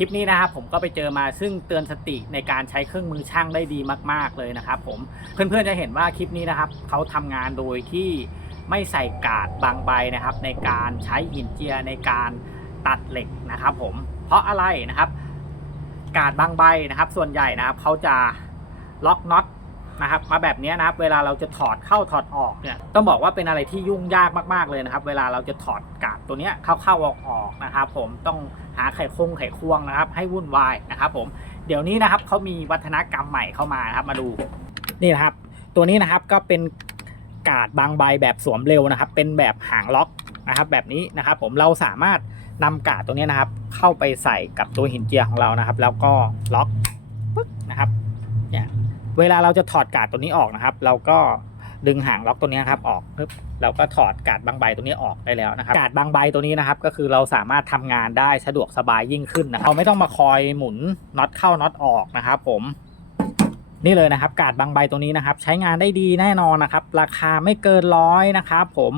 คลิปนี้นะครับผมก็ไปเจอมาซึ่งเตือนสติในการใช้เครื่องมือช่างได้ดีมาก ๆเลยนะครับผมเพื่อนๆจะเห็นว่าคลิปนี้นะครับเขาทำงานโดยที่ไม่ใส่กาดบางใบนะครับ ในการใช้หินเจียในการตัดเหล็กนะครับ ผมเพราะอะไรนะครับ กาดบางใบนะครับ ส่วนใหญ่นะครับเขาจะล็อกน็อต นะครับมาแบบนี้นะครับเวลาเราจะถอดเข้าถอดออกเนี่ยต้องบอกว่าเป็นอะไรที่ยุ่งยากมากๆเลยนะครับ เวลาเราจะถอดกาดตัวเนี้ยเข้าเข้าออกออกนะครับผมต้องหาไขคงไขควงนะครับ ให้วุ่นวายนะครับผมเดี๋ยวนี้นะครับเขามีวัฒนกรรมใหม่เข้ามานะครับมาดูนี่นะครับ ตัวนี้นะครับก็เป็นกาดบางใบแบบสวมเร็วนะครับ เป็นแบบหางล็อกนะครับ แบบนี้นะครับผมเราสามารถนำกาดตัวนี้นะครับ เข้าไปใส่กับตัวหินเจียของเรานะครับ แล้วก็ล็อกปึ๊กนะครับ เวลาเราจะถอดกาดตัวนี้ออกนะครับ เราก็ดึงหางล็อกตัวนี้ครับออกปึ๊บเราก็ถอดกาดบางใบตัวนี้ออกได้แล้วนะครับกาดบางใบตัวนี้นะครับ ก็คือเราสามารถทำงานได้สะดวกสบายยิ่งขึ้นนะครับเราไม่ต้องมาคอยหมุนน็อตเข้าน็อตออกนะครับ ผมนี่เลยนะครับกาดบางใบตัวนี้นะครับ ใช้งานได้ดีแน่นอนนะครับ ราคาไม่เกินร้อยนะครับ ผม